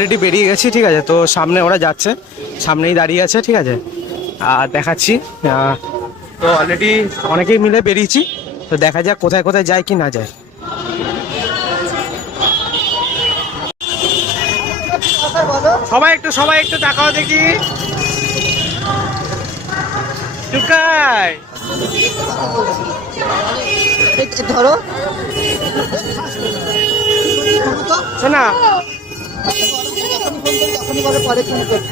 Already বেরিয়ে গেছি, ঠিক আছে। তো সামনে ওরা যাচ্ছে, সামনেই দাঁড়িয়ে আছে, ঠিক আছে। আর দেখাচ্ছি, তো অলরেডি অনেকেই মিলে বেরিয়েছি। তো দেখা যাক কোথায় কোথায় যায় কি না যায়। সবাই একটু দেখাও দেখি। টুকাই ধরো শোনা, পরে ফোন করছি।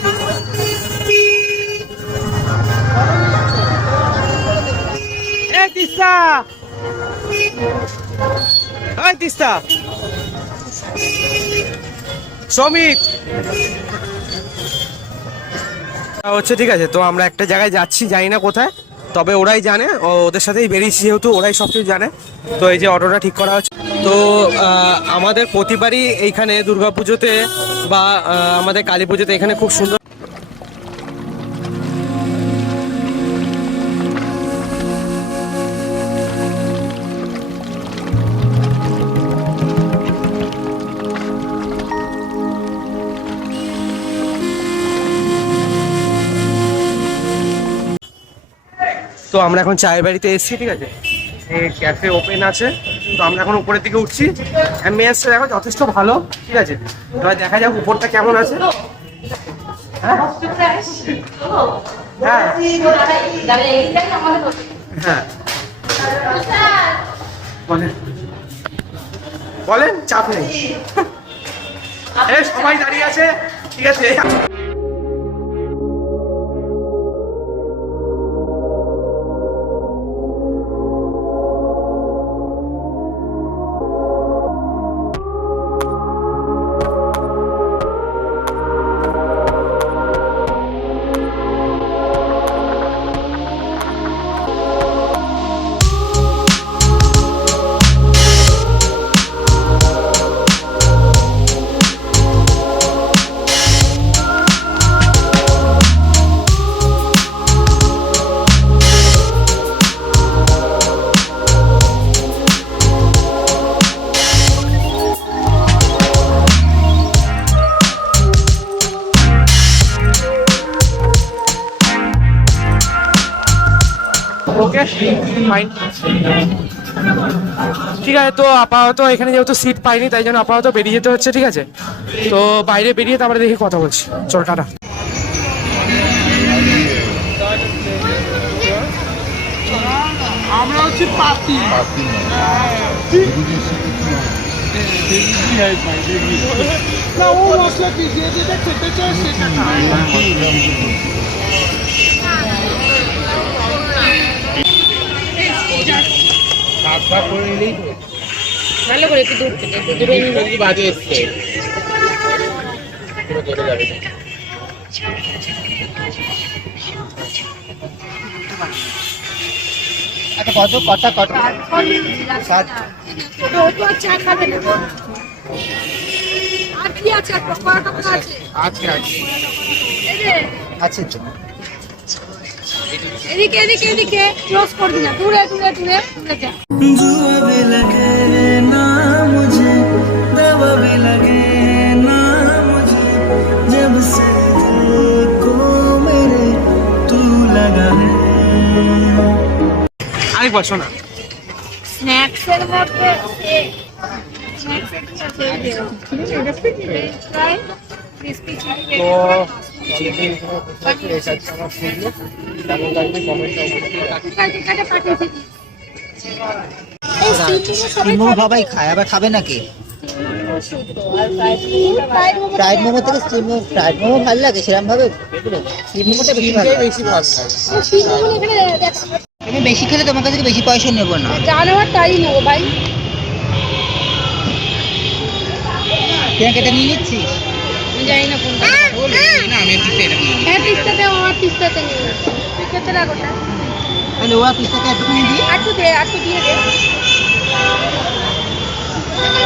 তিস্তা, তিস্তা, সমিত হচ্ছে, ঠিক আছে। তো আমরা একটা জায়গায় যাচ্ছি, জানি না কোথায়, তবে ওরাই জানে, ওদের সাথেই বেরিয়েছি যেহেতু, ওরাই সব কিছু জানে। তো এই যে অটোটা ঠিক করা হচ্ছে। তো আমাদের প্রতিবারই এইখানে দুর্গাপুজোতে বা আমাদের কালী পুজোতে এখানে খুব সুন্দর তো আমরা এখন চায়ের বাড়িতে এসেছি, ঠিক আছে। ক্যাফে ওপেন আছে, তো আমরা এখন উপরের দিকে উঠছি। অ্যাম্বিয়েন্সটা দেখো যথেষ্ট ভালো, ঠিক আছে। এবার দেখা যাক উপরটা কেমন আছে। হ্যাঁ হ্যাঁ হ্যাঁ বলেন, চাপ নেই, সবাই দাঁড়িয়ে আছে, ঠিক আছে। ওকে ফাইন, ঠিক আছে। তো আপাতত এখানে যেহেতু সিট পাইনি, তাই জন্য আপাতত বেরিয়ে যেতে হচ্ছে, ঠিক আছে। তো বাইরে বেরিয়ে তারপরে দেখি কথা বলছি, চল টাটা। আমরা হচ্ছে পাতি না, ও মশলা কি দিয়ে যেটা খেতে চায় সেটা ভালো করে একটু দূর থেকে, একটু দূরে নিয়ে বাজে এসছে। আচ্ছা কত কটা কটা সাত চা খাবে না আর কি আছে? আছে আছে তো। এদিকে এদিকে এদিকে ক্লোজ করবি না, দূরে দূরে দূরে দূরে যা। जुआ भी लगे ना मुझे, दवा भी लगे ना मुझे, जब से दिल को मेरे तू लगा है। আরেকবার শোনা, স্ন্যাক্সের মধ্যে ক্রিসপি চিলি। তো আমার শুনলো কেমন লাগবে কমেন্টটা মোমো বাবাই খায়, আবার খাবে নাকি? ফ্রাইড মোমো থেকে স্টিম মোমো, ফ্রাইড মোমো ভালো লাগে সেরকম ভাবে, স্টিম মোমোটা বেশি ভালো লাগে। তুমি বেশি খেলে তোমার কাছে বেশি পয়সা নেবো না, জানোয়ার তাই নেবো ভাই। তুই কেটে নিয়ে নিচ্ছিস? জানি না কোনটা আমি হ্যাঁ, পিস্তাতে আমার পিস্তাতে নিয়ে তুই খেতে লাগ ওটা। তাহলে ওরা পিস্তাকে একটুখানি দিই, একটু দে, একটু দিয়ে দে।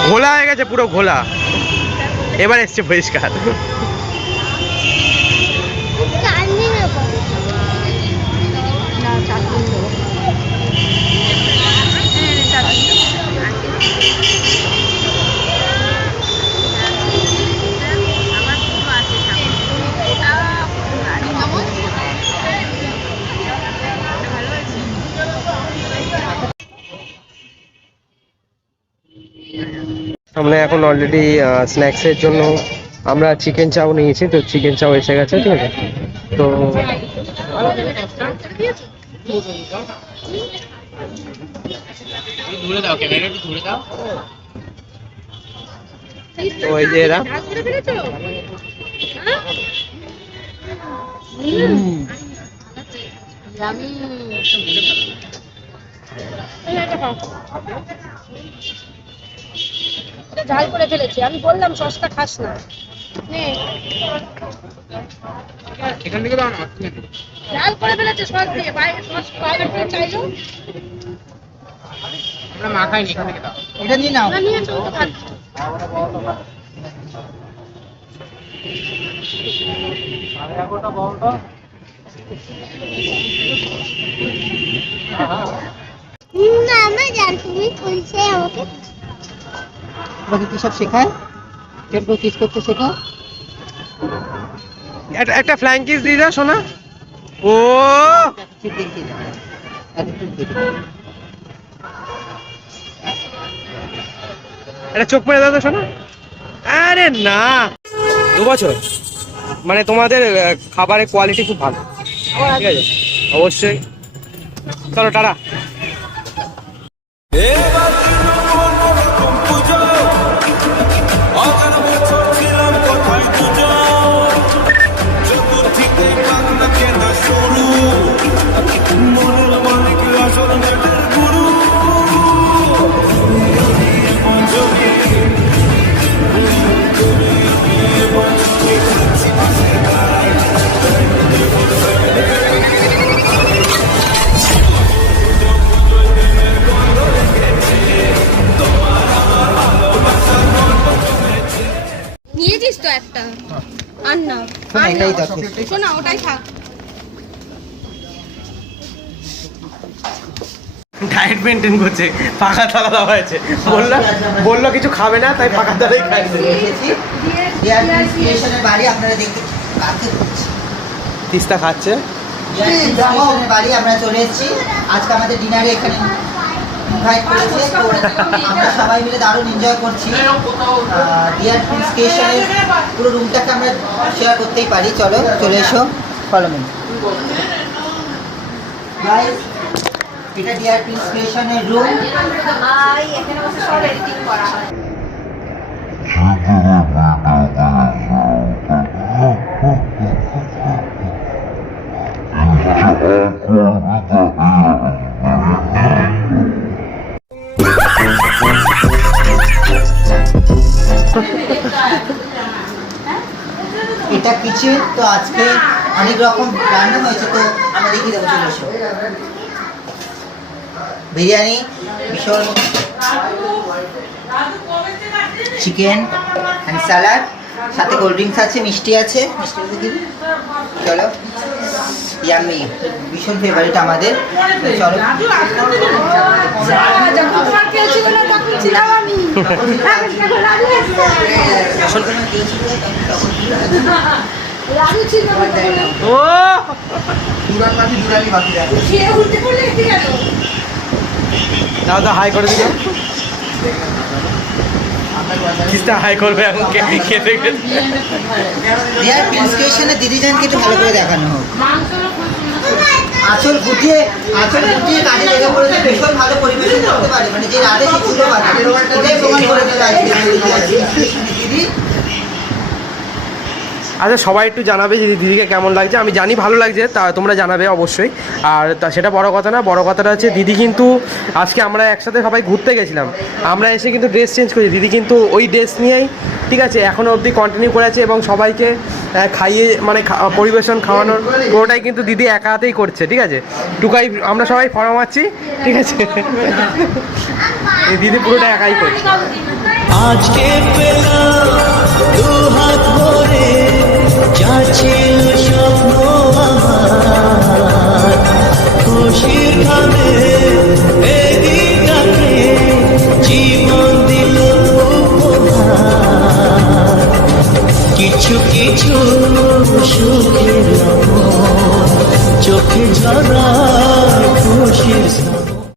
ঘোলা হয়ে গেছে, পুরো ঘোলা, এবার এসছে পরিষ্কার। না চাটনি দেবো। চাটনি আমরা এখন অলরেডি স্ন্যাক্সের জন্য আমরা চিকেন চাও নিয়েছি, তো চিকেন চাও এসে গেছে, ঠিক আছে। তো তো এই যে এরা ঝাল করে ফেলেছি, আমি বললাম সস্তা খাস না, এখান থেকে দাও না, ঝাল করে ফেলেছে সস দিয়ে, বাইরে সস পাউডার দিয়ে চাইলো আমরা মাখাই নি, এখান থেকে দাও। এটা নিয়ে নাও। না নিয়েছো তো খাচ্ছি। না আমি জানি তুমি বলছে আমাকে তোমাকে কি সব শেখায়? টেম্পো কিস করতে শেখায়? একটা ফ্ল্যাং কিস দিয়ে দাও সোনা। ও ঠিক দেখি একটু দেখি। একটা চোখ মেরে দাও তো সোনা। আরে না, 2 বছর মানে তোমাদের খাবারের কোয়ালিটি খুব ভালো, ঠিক আছে, অবশ্যই। চলো টাটা। নিয়েছিস তো একটা, আর না শোনা, এটাই দাও। শোনা ওটাই খা। ডায়েট মেনটেন করছে, পাকা থালা দেওয়া হয়েছে, বললো কিছু খাবে না, তাই পাকা থালাই খাইছে। ডিয়ার স্টেশনের বাড়ি আপনারা দেখতে কাছে হচ্ছে। তিস্তা খাচ্ছে। ডিয়ার স্টেশনের বাড়ি আমরা চলে এসেছি। আজকে আমাদের ডিনারে এখানে ইনভাইট করেছে, তো আমরা সবাই মিলে দারুণ এনজয় করছি। ডিয়ার স্টেশনের পুরো রুমটাকে আমরা শেয়ার করতেই পারি। চলো চলে এসো, ফলো মি গাইস। এটা ডিয়ার স্টেশনের রুম। এখানে বসে সব এডিটিং করা হয়। এটা কিচেন, তো আজকে অনেক রকম রান্না হয়েছে, তো আমরা দেখিয়ে দেবো। চলে এসো। বিরিয়ানি, ভীষণ চিকেন অ্যান্ড স্যালাড, সাথে কোল্ড ড্রিঙ্কস আছে, মিষ্টি আছে। মিষ্টি দিবি? চলো, ইয়াম্মি, ভীষণ ফেভারিট আমাদের। চলো, ও দাও তো হাই করে দিও। তিস্তা হাই করবে এখন খেতে খেতে। ডিয়ার স্টেশনে দিদিজানকে একটু ভালো করে দেখানো হোক। আঁচল গুটিয়ে কাজে লেগে পড়েছে, ভীষণ ভালো পরিবেশন করতে পারে, মানে যে রাধে সে ছিল ওটাই প্রমাণ করে দিল দিদি। আচ্ছা সবাই একটু জানাবে যে দিদিকে কেমন লাগছে। আমি জানি ভালো লাগছে, তা তোমরা জানাবে অবশ্যই। আর তা সেটা বড় কথা না, বড় কথাটা হচ্ছে দিদি কিন্তু আজকে আমরা একসাথে সবাই ঘুরতে গেছিলাম, আমরা এসে কিন্তু ড্রেস চেঞ্জ করেছি, দিদি কিন্তু ওই ড্রেস নিয়েই, ঠিক আছে, এখনও অবধি কন্টিনিউ করেছে এবং সবাইকে খাইয়ে মানে পরিবেশন খাওয়ানোর পুরোটাই কিন্তু দিদি একা হাতেই করছে, ঠিক আছে। টুকাই আমরা সবাই ফর্ম মারছি, ঠিক আছে, দিদি পুরোটা একাই করছে। আজকে পেলাম দু হাত ভরে যা ছিল স্বপ্ন আমার, খুশির ঘামে এই দিনটাকে জীবন দিল উপহার। কিছু কিছু সুখের চোখে ঝরা